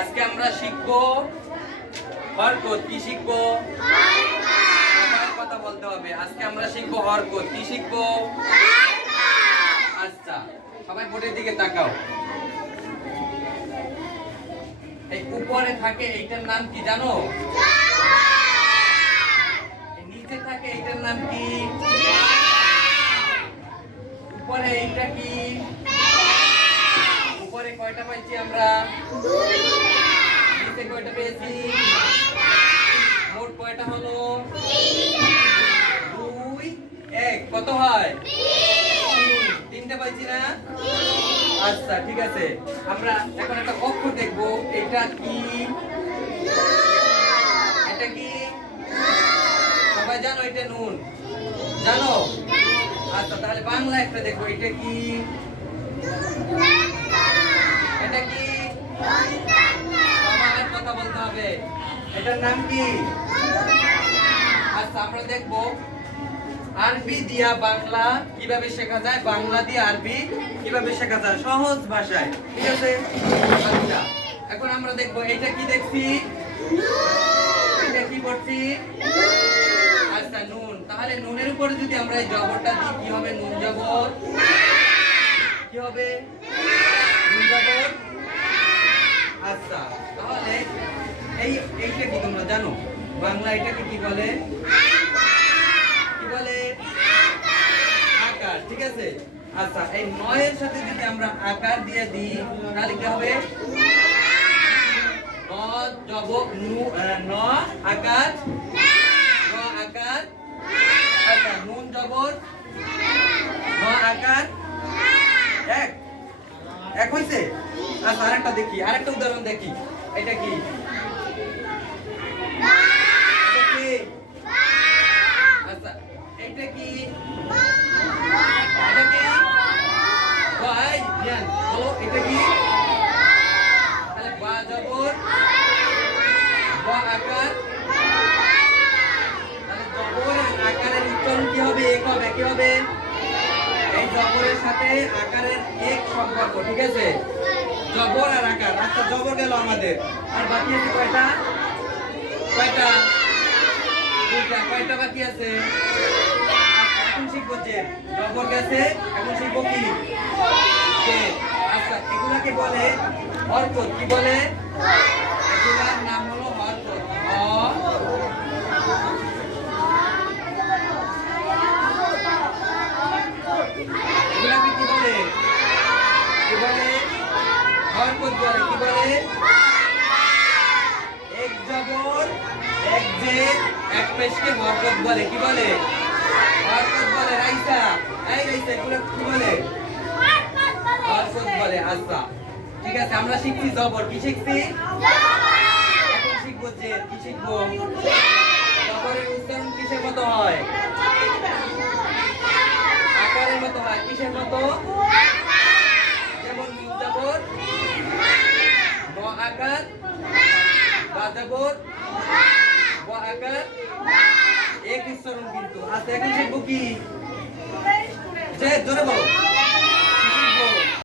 আজকে আমরা শিখবো হরকত। কি শিখবো? কথা বলতে হবে। আজকে আমরা শিখবো হরকত। কি শিখবো? আচ্ছা, সবাই বোর্ডের দিকে তাকাও। এই উপরে থাকে এইটার নাম কি জানো? নিচে থাকে এইটার নাম কি? উপরে এইটা কি? উপরে কয়টা পাইছি আমরা? নিচে কয়টা পেয়েছি? মোট কয়টা হলো? 2 1 কত হয়? 3টা পাইছি না? আচ্ছা, ঠিক আছে। আমরা এখন একটা অক্ষর দেখব। এটা কি? এটা কি? সবাই জানো এটা নুন? জানো? আচ্ছা, তাহলে বাংলা একটা দেখবো। এটা কি? এটা কি? সবার কথা বলতে হবে। এটার নাম কি? আচ্ছা, আমরা দেখবো আরবি দিয়া বাংলা কিভাবে শেখা যায়, বাংলা দিয়ে আরবি কিভাবে শেখা যায় সহজ ভাষায়। ঠিক আছে? আচ্ছা, এখন আমরা দেখবো এটা কি দেখছি? এটা কি পড়ছি? আচ্ছা, নুন। তাহলে নুনের উপরে যদি আমরা এই জবরটা দিই কি হবে? নুন জবর কি হবে? নুন জবর। আচ্ছা, তাহলে এইটা কি তোমরা জানো? বাংলা এটাকে কি বলে? কি বলে? আকার। ঠিক আছে? আচ্ছা, এই নয়ের সাথে যদি আমরা আকার দিয়ে দিই তাহলে কি হবে? ন জবর ন আকার ন আকার। আচ্ছা, নুন জবর ন আকার এক এক হইছে। আচ্ছা, আরেকটা দেখি, আরেকটা উদাহরণ দেখি। এটা কি? আচ্ছা, এটা কি? এটা কি? ভাই জ্ঞান বলো, এটা কি? তাহলে বা জবর বা আকার। তাহলে জবরের আকারের উচ্চারণ কি হবে? এক হবে। কি হবে? এই জবরের সাথে আকারের এক সম্পর্ক। ঠিক আছে? জবর আর আকার। আচ্ছা, জবর গেল আমাদের, আর বাকি আছে কয়টা? কয়টা? 2টা। কয়টা বাকি আছে? এখন শিখবো যে জবর গেছে, এখন শিখবো কি? আচ্ছা, এগুলাকে বলে হরকত। কি বলে? এগুলার নাম হলো হরকত। এগুলাকে কি বলে? কি বলে? হরকত বলে। কি বলে? এক জবর এক জের এক পেশকে হরকত বলে। কি বলে? হরকত বলে। রাইসা, এই রাইসা, এগুলো কি বলে? হরকত বলে। আচ্ছা, ঠিক আছে। আমরা শিখছি জবর। কি শিখছি? এখন শিখবো জের। কি শিখবো? জবরের উচ্চারণ কিসের মতো হয়? আকারের মতো হয়। কিসের মতো? যেমন নুন জবর ন আকার, বা জবর ব আকার, এক উচ্চারণ কিন্তু। আচ্ছা, এখন শিখবো কি? জের। জোরে বলো।